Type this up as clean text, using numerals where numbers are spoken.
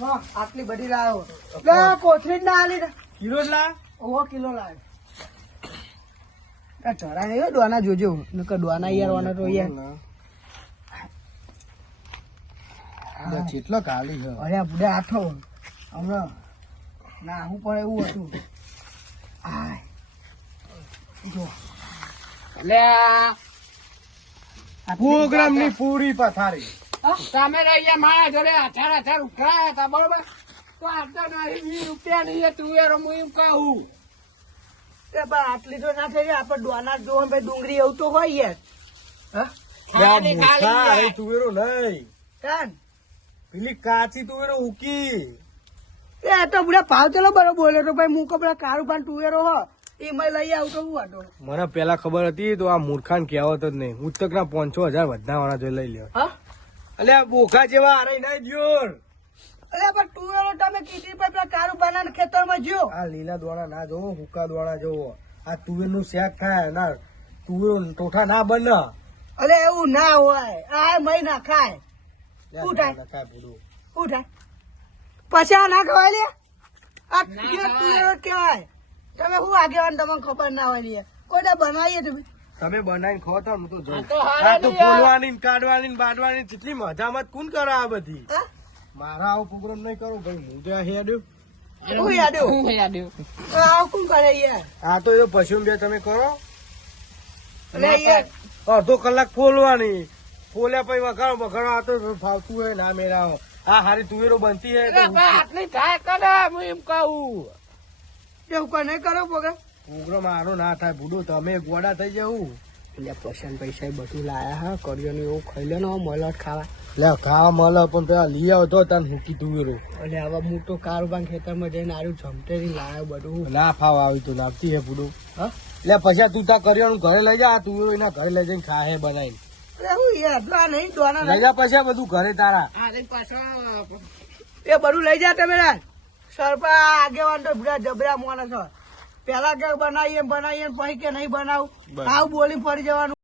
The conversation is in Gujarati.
આટલી બધી લાવ્યો કોથળી જ ના આલી ને કિલો જ લા ઓહો કિલો લાવ્યો ચરા નહીં ડોના જોજો નકર ડોના યાર વાના તો યાર કેટલો કાલી છે અરે બુડા આઠો હમણાં ના હું પણ એવું હતું આય જો એટલે પ્રોગ્રામ ની પૂરી પથારી તમે રહ્યા મારા જોડે 18,000 ઉઘરાયા હતા બરોબર તો આટલા નહીં 20 રૂપિયા નહીં તુવેરો હું એમ કહું એ બા આટલી તો ના થઈ આપડે ડોના જો ભાઈ ડુંગળી એવું તો હોય યાર ખાલી ખાલી તુવેરો નહીં કાન પેલી કાચી તુવેરો ઉકી એ તો બુડા ભાવ ચલો બરોબર બોલ્યો તો ભાઈ હું કપડા કારું પાન ટુવેરો હો એ મેં લઈ આવું તો હું વાટો મને પેલા ખબર હતી તો આ મૂર્ખાન કહેવત જ નહીં ઉત્તક ના 5,000 વધનાવાળા જોઈ લઈ લ્યો હા અલ્યા બોખા જેવા હારે ના જોર અરે પણ ટુવેરો તમે કીધી પર પેલા કારું પાના ખેતરમાં જ્યો આ લીલા દોણા ના જોવો હુકા દોણા જોવો આ તુવેર નું શાક ખાય ના તુવેરો ટોઠા ના બને અરે એવું ના હોય આ મય ના ખાય શું થાય નખાય પૂરું શું થાય પછી આ ના ખવાય લે આ ટુવેરો કેવાય તમે શું આગેવાન તમને ખબર ના હોય લે કોઈ બનાવીએ તમે તમે બનાવીને ખો તો હું તો જોઉં તો હારે આ તો નહીં યાર. ફોલવાની ને કાઢવાની ને બાંધવાની કેટલી મજામત કોણ કરે આ બધી હા? મારા આવો પ્રોગ્રામ નહીં કરું ભાઈ હું ત્યાં હેડ્યો હું યાદ્યો હું યાદ્યો આવું કોણ કરે યાર આ તો એ પશુ બે તમે કરો અરે યાર અડધો કલાક ફોલવાની ફોલ્યા પછી વગાડો વગાડો આ તો ફાવતું હોય ના મેળાવો આ હારી તુવેરો બનતી હે તો આટલી થાય કરે હું એમ કહું એવું કોઈ નહીં કરો પ્રોગ્રામ પ્રોગ્રામ આરો ના થાય ભૂડો તમે ગોડા થઈ જવું એટલે પૈસા પૈસા બધું લાયા હા કર્યો ને એવું ખાઈ લે ને મલટ ખાવા લે ખાવા મળે પણ પેલા લઈ આવો તો તને મૂકી તુવેરો અને હવે હું તો કારોબાર ખેતરમાં જઈને આર્યું જમટેરી લાવ્યો બધું ના ફાવ આવી તો લાવતી હે ભૂડો હા એટલે પછી તું તા કર્યો ઘરે લઈ જા આ તુવેરો એના ઘરે લઈ જઈને ખાહે બનાવીને અરે હું યાર જો આ નહીં દોના લઈ જા પછી આ બધું ઘરે તારા પાછો એ બધું લઈ જા તમે રાજ સરપા આગેવાન તો બધા જબરા માણસ પેલા કે બનાવીએ પછી કે નહીં બનાવું આવું બોલી પડી જવાનું